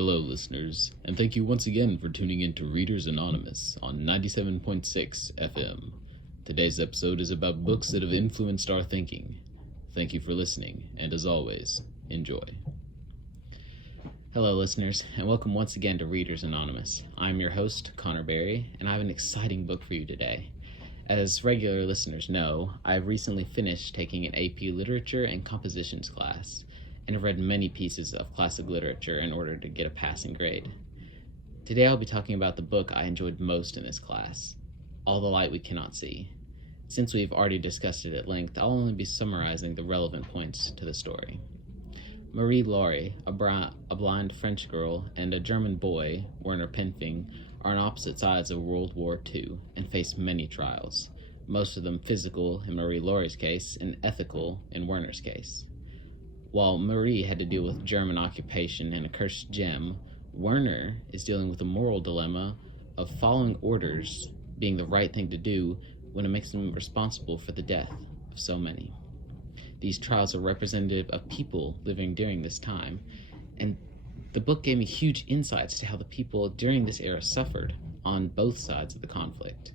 Hello, listeners, and thank you once again for tuning in to Readers Anonymous on 97.6 FM. Today's episode is about books that have influenced our thinking. Thank you for listening, and as always, enjoy. Hello, listeners, and welcome once again to Readers Anonymous. I'm your host, Connor Berry, and I have an exciting book for you today. As regular listeners know, I've recently finished taking an AP Literature and Compositions class, and have read many pieces of classic literature in order to get a passing grade. Today I'll be talking about the book I enjoyed most in this class, All the Light We Cannot See. Since we've already discussed it at length, I'll only be summarizing the relevant points to the story. Marie-Laure, a blind French girl, and a German boy, Werner Penfing, are on opposite sides of World War II and face many trials, most of them physical in Marie-Laure's case and ethical in Werner's case. While Marie had to deal with German occupation and a cursed gem, Werner is dealing with the moral dilemma of following orders being the right thing to do when it makes him responsible for the death of so many. These trials are representative of people living during this time, and the book gave me huge insights to how the people during this era suffered on both sides of the conflict.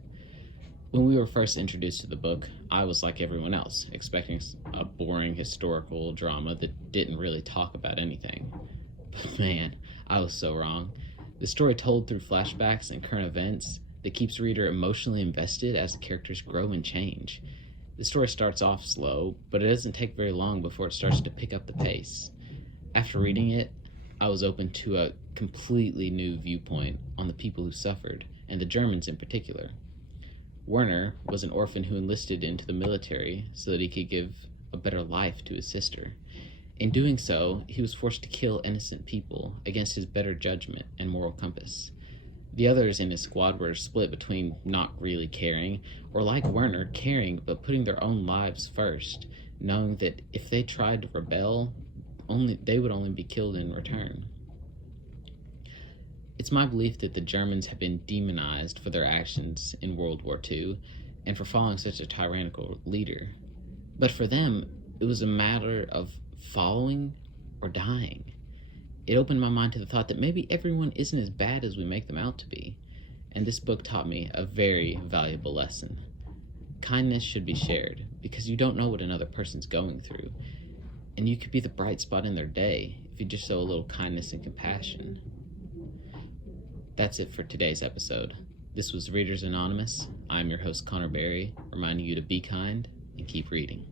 When we were first introduced to the book, I was like everyone else, expecting a boring historical drama that didn't really talk about anything. But man, I was so wrong. The story told through flashbacks and current events that keeps the reader emotionally invested as the characters grow and change. The story starts off slow, but it doesn't take very long before it starts to pick up the pace. After reading it, I was open to a completely new viewpoint on the people who suffered, and the Germans in particular. Werner was an orphan who enlisted into the military so that he could give a better life to his sister. In doing so, he was forced to kill innocent people against his better judgment and moral compass. The others in his squad were split between not really caring, or like Werner, caring but putting their own lives first, knowing that if they tried to rebel, they would only be killed in return. It's my belief that the Germans have been demonized for their actions in World War II and for following such a tyrannical leader. But for them, it was a matter of following or dying. It opened my mind to the thought that maybe everyone isn't as bad as we make them out to be. And this book taught me a very valuable lesson. Kindness should be shared because you don't know what another person's going through. And you could be the bright spot in their day if you just show a little kindness and compassion. That's it for today's episode. This was Readers Anonymous. I'm your host, Connor Berry, reminding you to be kind and keep reading.